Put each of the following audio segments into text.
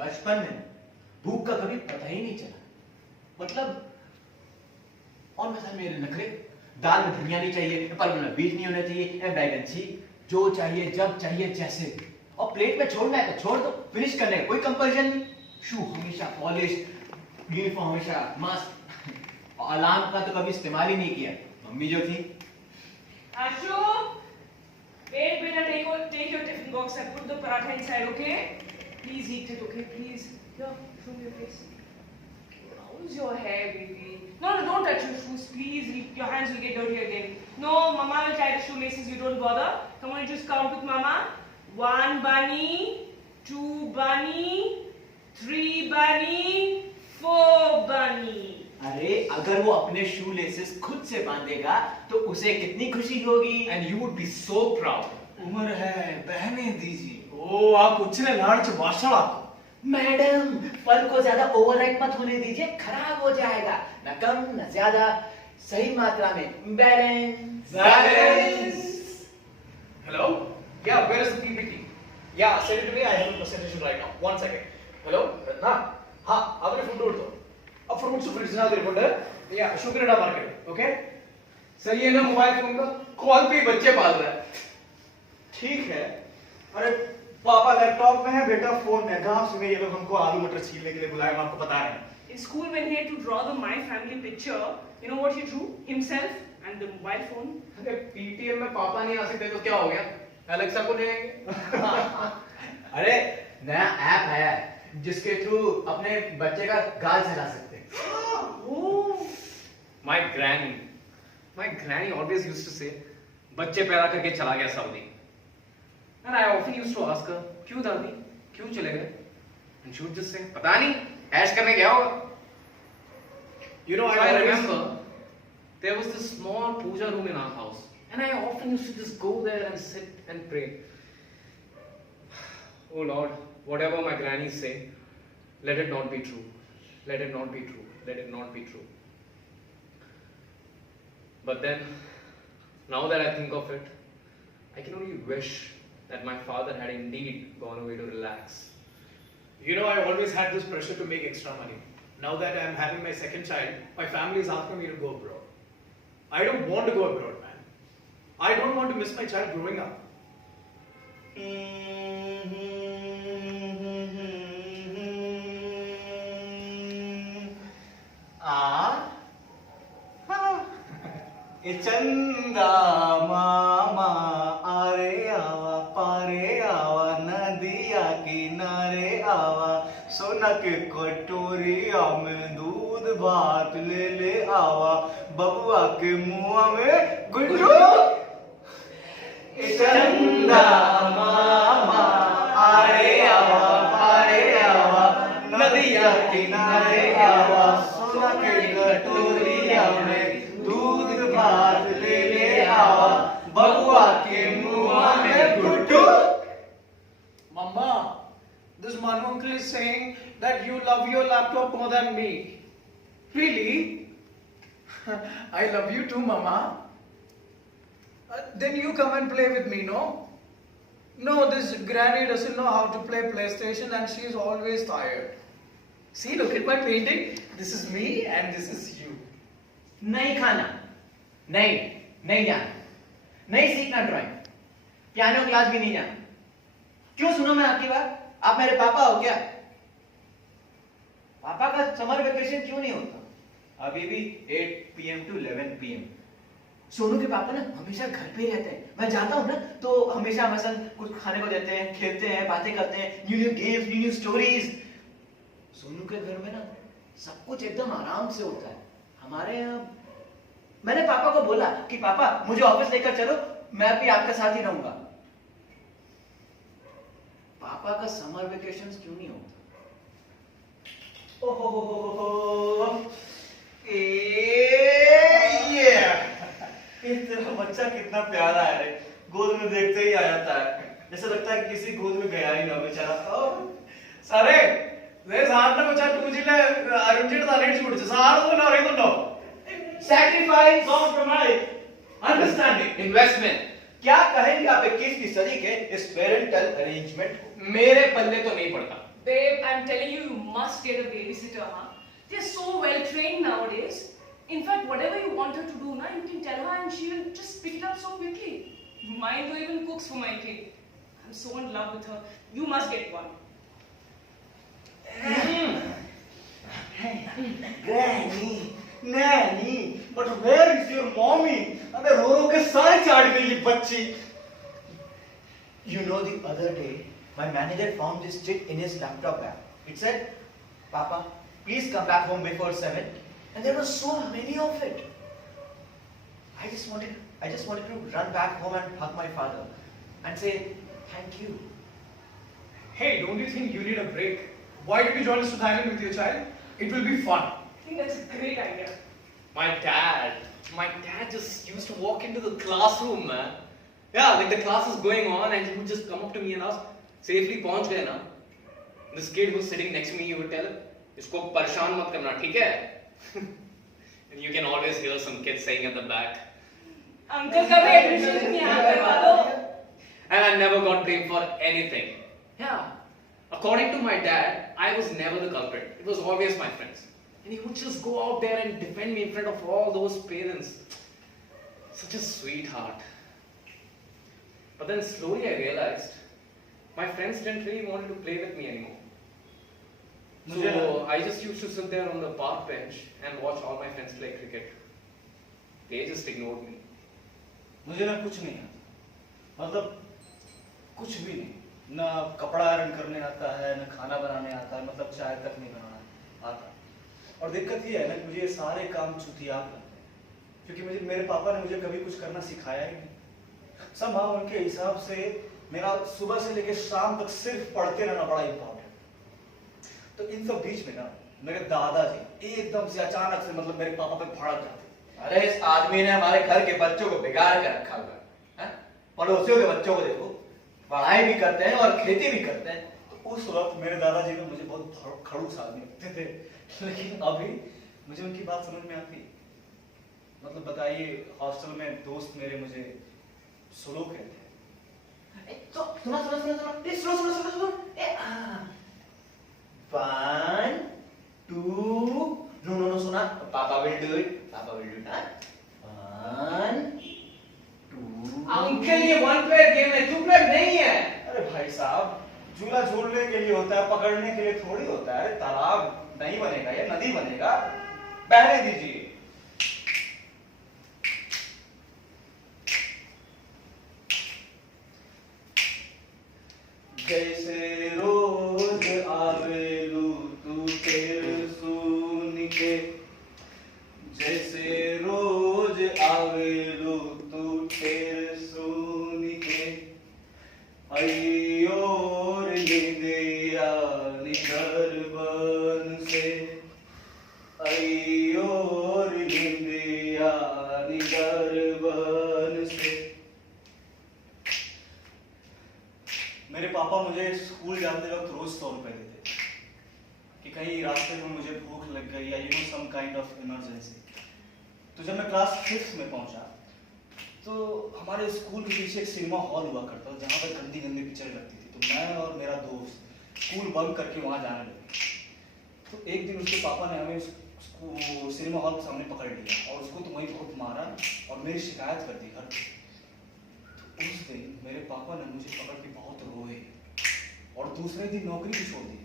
बचपन में भूख का कभी पता ही नहीं चला। मतलब और मसाले मेरे नखरे, दाल में धनिया नहीं चाहिए, पल में बीज नहीं होना चाहिए, बैगन सी जो चाहिए जब चाहिए जैसे भी, और प्लेट में छोड़ना है तो छोड़ दो, फिनिश करने का कोई कंपल्शन नहीं। शू हमेशा पॉलिश, यूनिफॉर्म हमेशा मस्त, अलार्म का तो कभी इस्तेमाल ही नहीं किया। मम्मी जो थी। आशु, wait, बेटा, take your tiffin box and put the paratha inside, okay? Please eat it, okay? Please. Here, show me your face. How's your hair, baby? No, don't touch your shoes, please. Your hands will get dirty again. No, Mama will tie the shoelaces. You don't bother. Come on, you just count with Mama. 1 bunny, 2 bunny, 3 bunny, 4 bunny. अरे अगर वो अपने shoe laces खुद से बांधेगा तो उसे कितनी खुशी होगी। And you would be so proud. उम्र है, बहने दीजिए। ओ आप उछले लाड़ च माशाल्लाह। मैडम फल को ज्यादा ओवरराइट मत होने दीजिए, खराब हो जाएगा। न कम न ज्यादा, सही मात्रा में balance. Balance. Hello? Yeah, where is the PPT? Yeah, send it to me. I have a presentation right now. 1 second. Hello? Ratna? हाँ, आपने food order दो। अब fruits to fridge ना दे food है। Yeah, sugar डा market. Okay? सही है ना मोबाइल फोन का? कॉल पे ही बच्चे पाल रहा है। ठीक है। अरे पापा लैपटॉप में है, बेटा फोन में। गांव से ये लोग हमको आलू मटर छीलने के लिए बुलाए, आपको पता है। In school, when he had to draw the My Family picture, you know what he drew? Himself and the mobile phone. अरे PTM में पापा नहीं आ सकते तो क्या हो गया? Alexa को ले आएंगे। अरे नया ऐप आया है जिसके थ्रू अपने बच्चे का गाल चला सकते हैं। Oh. My granny always used to say, बच्चे पैदा करके चला गया Saudi. And I often used to ask her, क्यों दादी? क्यों चले गए? And she would just say, पता नहीं, ऐश करने गया होगा। You know, I remember there was this small puja room in our house, and I often used to just go there and sit and pray. Oh Lord, whatever my grannies say, let it not be true. Let it not be true. Let it not be true. But then, now that I think of it, I can only wish that my father had indeed gone away to relax. You know, I always had this pressure to make extra money. Now that I'm having my second child, my family is asking me to go abroad. I don't want to go abroad, man. I don't want to miss my child growing up. चंदा मामा आरे आवा पारे आवा नदिया किनारे आवा सोना के कटोरिया में दूध भात ले ले आवा बबुआ के मुंह में गुड्डू। चंदा मामा आरे आवा पारे आवा नदिया किनारे आवा सोना के कटोरिया में दूध भात ले ले आवा बबुआ के मुंह में Guddu. Mama, this Manu uncle is saying that you love your laptop more than me. Really? I love you too, Mama. Then you come and play with me, no? No, this granny doesn't know how to play PlayStation and she is always tired. See, look at my painting. This is me and this is you. नहीं खाना, नहीं जाना, नहीं सीखना drawing, piano class भी नहीं जाना। क्यों सुनो मैं आपकी बात? आप मेरे पापा हो क्या? पापा का समर वेकेशन क्यों नहीं होता? अभी भी 8 PM to 11 PM। सोनू के पापा ना हमेशा घर पे ही रहते हैं। मैं जाता हूँ ना तो हमेशा मसल कुछ खाने को देते हैं, खेलते हैं, बातें करते हैं, new games, new stories. Sonu के घर में ना सब कुछ एकदम आराम से होता है। हमारे यहाँ मैंने पापा को बोला कि पापा मुझे ऑफिस लेकर चलो, मैं भी आपके साथ ही रहूंगा। पापा पापा का समर वेकेशन क्यों नहीं होता? तेरा बच्चा कितना प्यारा है रे, गोद में देखते ही आ जाता है, जैसे लगता है किसी गोद में गया ही ना बेचारा। സാറേ സാറിനെ വെച്ചാൽ ടൂജിലെ അരുൺജിയുടെ തലയിടിച്ച് പിടിച്ചു. സാറ് തന്നെ അറിയുന്നുണ്ടോ? Sacrifice, Compromise, understanding, investment. क्या कहेंगे आप 21वीं सदी के इस पेरेंटल अरेंजमेंट को? मेरे पल्ले तो नहीं पड़ता. Babe, I'm telling you, you must get a babysitter, huh? They're so well trained nowadays. In fact, whatever you want her to do now, you can tell her and she will just pick it up so quickly. Mine though even cooks for my kid. I'm so in love with her. You must get one. Granny, Nanny, but where is your mommy? अबे रो रो के सारे चाट गई ये बच्ची। You know, the other day, my manager found this chit in his laptop bag. It said, "Papa, please come back home before 7." And there were so many of it. I just wanted to run back home and hug my father and say, "Thank you." Hey, don't you think you need a break? Why don't you join us to Thailand with your child? It will be fun. I think that's a great idea. My dad just used to walk into the classroom, man. Yeah, like the class is going on and he would just come up to me and ask, safely पहुंच गए ना? This kid who's sitting next to me, he would tell, इसको परेशान मत करना, ठीक है? And you can always hear some kids saying at the back. Uncle का भी admission यहाँ करवा दो. And I never got blamed for anything. Yeah. According to my dad, I was never the culprit. It was always my friends. And he would just go out there and defend me in front of all those parents. Such a sweetheart. But then slowly I realized my friends didn't really want to play with me anymore. So I just used to sit there on the park bench and watch all my friends play cricket. They just ignored me. मुझे ना कुछ नहीं आता, मतलब कुछ भी नहीं, ना कपड़ा आयरन करने आता है, ना खाना बनाने आता है, मतलब चाय तक नहीं बनाना आता। और दिक्कत ये है ना, मुझे ये सारे काम चुतियाप लगते हैं, क्योंकि मेरे पापा ने मुझे कभी कुछ करना सिखाया ही नहीं। somehow उनके हिसाब से मेरा सुबह से लेकर शाम तक सिर्फ पढ़ते रहना बड़ा इंपॉर्टेंट। तो इन सब बीच में ना मेरे दादाजी एकदम से अचानक से मतलब मेरे पापा पे भड़क जाते। अरे इस आदमी ने हमारे घर के बच्चों को बिगाड़ कर रखा हुआ है। पड़ोसियों के बच्चों को देखो, पढ़ाई भी करते हैं और खेती भी करते हैं। तो उस वक्त मेरे दादाजी ने मुझे बहुत खड़ूस आदमी लगते थे, लेकिन अभी मुझे उनकी बात समझ में आती है। मतलब बताइए, हॉस्टल में दोस्त मेरे मुझे सुलो कहते हैं। तो सुना प्लीज सुनो 1 2 नो सुना, पापा विल डू इट 1 2। अंकल ये वन प्लेयर गेम है, टू प्लेयर नहीं है। अरे भाई साहब, झूला झूलने के लिए होता है, पकड़ने के लिए थोड़ी होता है। तालाब नहीं बनेगा या नदी बनेगा, बहने दीजिए। जैसे रोज आवेलू तू तेरे सुन के, जैसे रोज आवेलू तू तेरे सुन के, अयोर निंदिया निधर बन से, अयोर निंदिया निधर बन से। मेरे पापा मुझे स्कूल जाते वक्त रोज 100 रुपए देते कि कहीं रास्ते में मुझे भूख लग गई या सम काइंड ऑफ इमरजेंसी। तो जब मैं क्लास 5th में पहुंचा तो हमारे स्कूल के पीछे एक सिनेमा हॉल हुआ करता था जहाँ पर गंदी गंदी पिक्चर लगती थी। तो मैं और मेरा दोस्त स्कूल बंक करके वहाँ जाने लगे। तो एक दिन उसके पापा ने हमें सिनेमा हॉल के सामने पकड़ लिया और उसको तो वहीं बहुत मारा और मेरी शिकायत कर दी घर पे। उस दिन मेरे पापा ने मुझे पकड़ के बहुत रोए और दूसरे दिन नौकरी भी छोड़ दी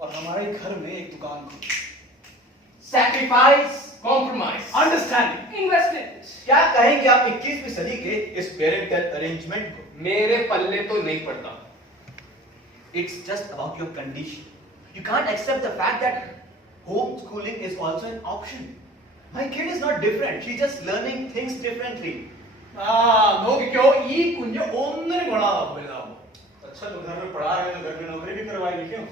और हमारे घर में एक दुकान खुली। Sacrifice, compromise, understanding, Investment. क्या कहेंगे आप 21वीं सदी के इस पेरेंटल अरेंजमेंट को? मेरे पल्ले तो नहीं पड़ता। It's just about your condition. You can't accept the fact that homeschooling is also an option. My kid is not different. She's just learning things differently. നോക്കിക്കോ, ഈ കുഞ്ഞ് ഒന്നിനും കൊള്ളാതാവും വലുതാവും. अच्छा चलो घर में पढ़ा रहे तो घर में नौकरी भी करवाएंगे क्यों?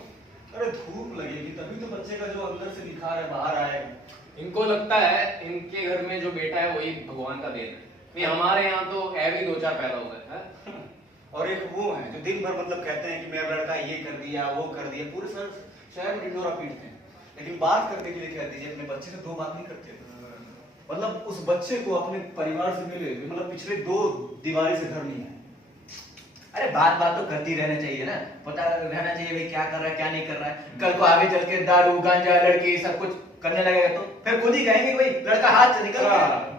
अरे धूप लगेगी तभी तो बच्चे का जो अंदर से निखार है बाहर आएगा। इनको लगता है इनके घर में जो बेटा है वही भगवान का देन है। नहीं, हमारे यहाँ तो है भी 2-4 पैदा हुए हैं। और एक वो है जो दिन भर मतलब कहते हैं कि मेरा लड़का ये कर दिया वो कर दिया, पूरे शहर में ढिंढोरा पीटते हैं, लेकिन बात करने के लिए कह दीजिए अपने बच्चे से 2 बात नहीं करते। मतलब उस बच्चे को अपने परिवार से मिले मतलब पिछले 2 दीवारी से घर नहीं है। अरे बात तो करती रहना चाहिए ना, पता रहना चाहिए भाई क्या कर रहा है क्या नहीं कर रहा है। कल को आगे चल के दारू गांजा लड़की सब कुछ करने लगेगा तो फिर खुद ही कहेंगे भाई लड़का हाथ से निकल गया।